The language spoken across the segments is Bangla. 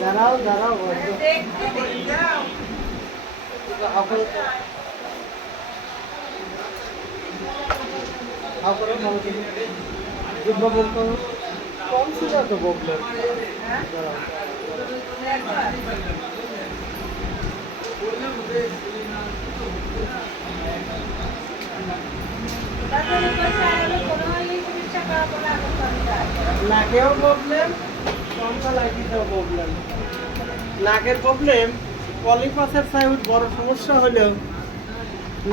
দাঁড়াও দাঁড়াও কম ছিল তো প্রবলেম। নাকেও প্রবলেম, কনসালাইটিসও প্রবলেম। নাকের প্রবলেম পলিপাসের সাইড বড় সমস্যা হলেও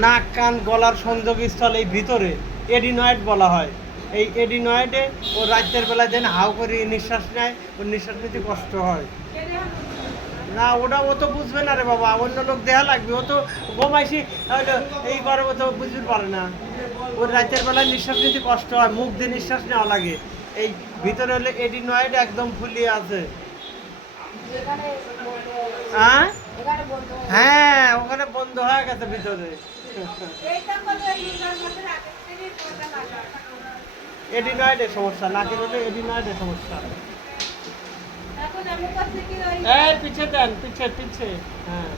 নাক কান গলার সংযোগস্থল এই ভিতরে এডিনয়েড বলা হয়। এই এডিনয়েডে ও রাতের বেলায় যেন হাউ করে নিঃশ্বাস নেয়, ওর নিঃশ্বাস নিতে কষ্ট হয়। না ওটা ও তো বুঝবে না রে বাবা, অন্য লোক দেহা লাগবে। ও তো ঘুমাইছি এই করে, ও তো বুঝতে পারে না। ওর রাতের বেলায় নিঃশ্বাস নিতে কষ্ট হয়, মুখ দিয়ে নিঃশ্বাস নেওয়া লাগে। এই ভিতরে হলে এডিনয়েড একদম ফুলিয়ে আছে। হ্যাঁ ওখানে বন্ধ হয়ে গেছে ভিতরে। এডিনয়েডের সমস্যা, নাকের হলে এডিনয়েডের সমস্যা। এই পিছে দেন, পিছে পিছে। হ্যাঁ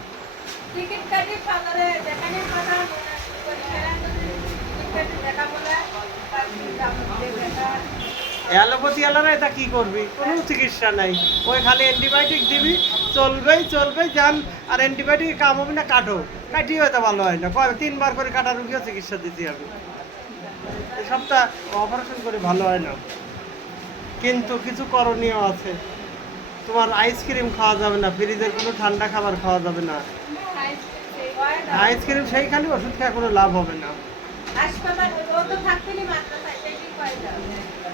অ্যালোপ্যাথি আলারা এটা কি করবি, কোনো চিকিৎসা নাই। ওই খালি অ্যান্টিবায়োটিক দিবি, চলবেই চলবে যান। আর অ্যান্টিবায়োটিক কাম হবে না, কাটো কাটিয়ে হয়তো ভালো হয় না। 3বার করে কাটা রুগীও চিকিৎসা দিতে হবে। এসবটা অপারেশন করে ভালো হয় না। কিন্তু কিছু করণীয় আছে। তোমার আইসক্রিম খাওয়া যাবে না, ফ্রিজের কোনো ঠান্ডা খাবার খাওয়া যাবে না। আইসক্রিম সেইখানে ওষুধ খাওয়া কোনো লাভ হবে না।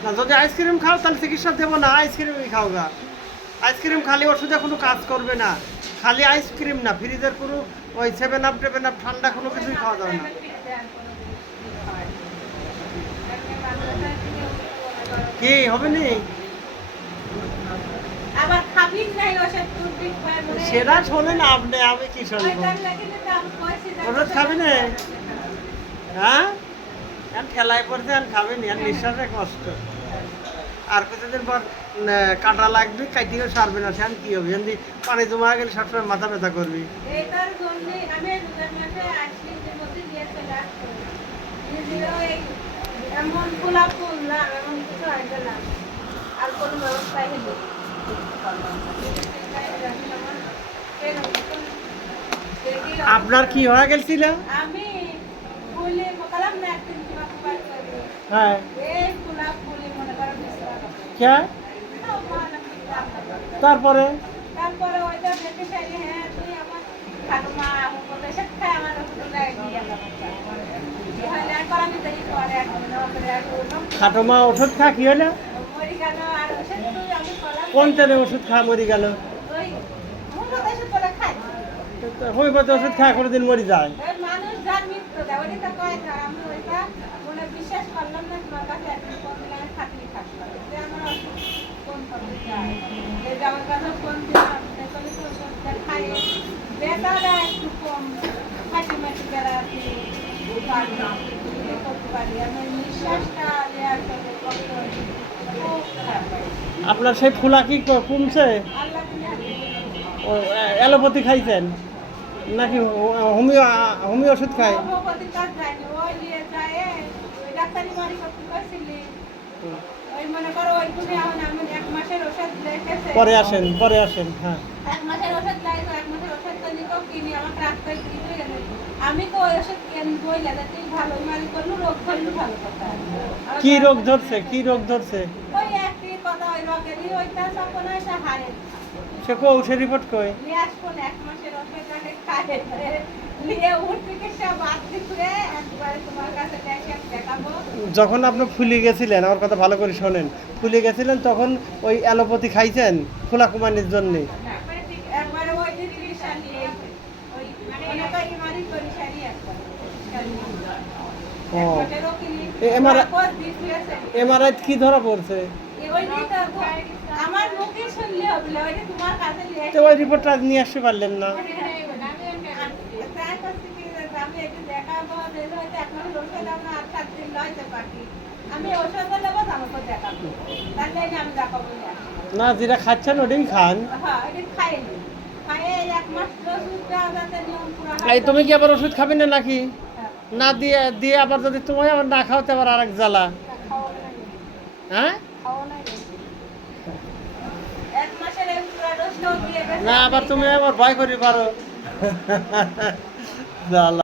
না যদি আইসক্রিম খাও তাহলে চিকিৎসা দেবো না, আইসক্রিমই খাও গা। আইসক্রিম খালি ওষুধে কোনো কাজ করবে না। খালি আইসক্রিম না, ফ্রিজের কোনো ওই 7 আপ ঠান্ডা কোনো কিছুই খাওয়া যাবে না। কি হবে নি সেটা শোনেন আপনি, আমি কি শুনবো? ওষুধ খাবি না? হ্যাঁ খেলায় পড়ছে আর খাবেনি, আর নিঃশ্বাসে কষ্ট। আর কিছুদিন পর কাটা লাগবে, কাটিয়েও সারবে না। সেখানে কি হবে? যদি পানি জমা গেলে সবসময় মাথা ব্যথা করবি। আপনার কি হয়ে গেছিল? হ্যাঁ তারপরে খাটো মা ওষুধ খা, কি হলো? কোন তেলে ওষুধ খা মরি গেল? হোমিওপ্যাথি ওষুধ খা কোনোদিন মরি যায়? আপনার সেই ফুলা কি কমছে? অ্যালোপ্যাথি খাইছেন নাকি হোমিও ওষুধ খাই? পরে আসেন, পরে আসেন। হ্যাঁ কি রোগ ধরছে, কি রোগ ধরছে? সে কৌশে রিপোর্ট কই যখন আপনি ফুলে গেছিলেন, আমার কথা ভালো করে শোনেন, ফুলে গেছিলেন তখন ওই অ্যালোপ্যাথি খাইছেন ফুলা কমানোর জন্য? এমআরআই কি ধরা পড়ছে? ওই রিপোর্টটা নিয়ে আসতে পারলেন না? আমি একটু দেখাবো যে হয়তো এক মাস ওষুধ আমরা 8-7 দিন লইতে পারি। আমি ওষুধও নেবো আমাকে দেখাবো। তাহলে আমি দেখাবো না। না যেটা খাচ্ছেন ওটাই খান। হ্যাঁ, এটা খাইনি। খাইয়ে 1 মাস ওষুধটা যাতে নিয়ম পুরা এই তুমি কি আবার ওষুধ খাবে না নাকি? হ্যাঁ, না দিয়ে দিয়ে আবার যদি তোমায় আবার না খাওয়াতে আবার আরেক জ্বালা। খাওয়া লাগে। হ্যাঁ খাওয়া লাগে। 1 মাসের এই পুরা ডোজটাও দিয়ে গেছে। না আবার তুমি আবার ভয় করি পারো জ্বালা।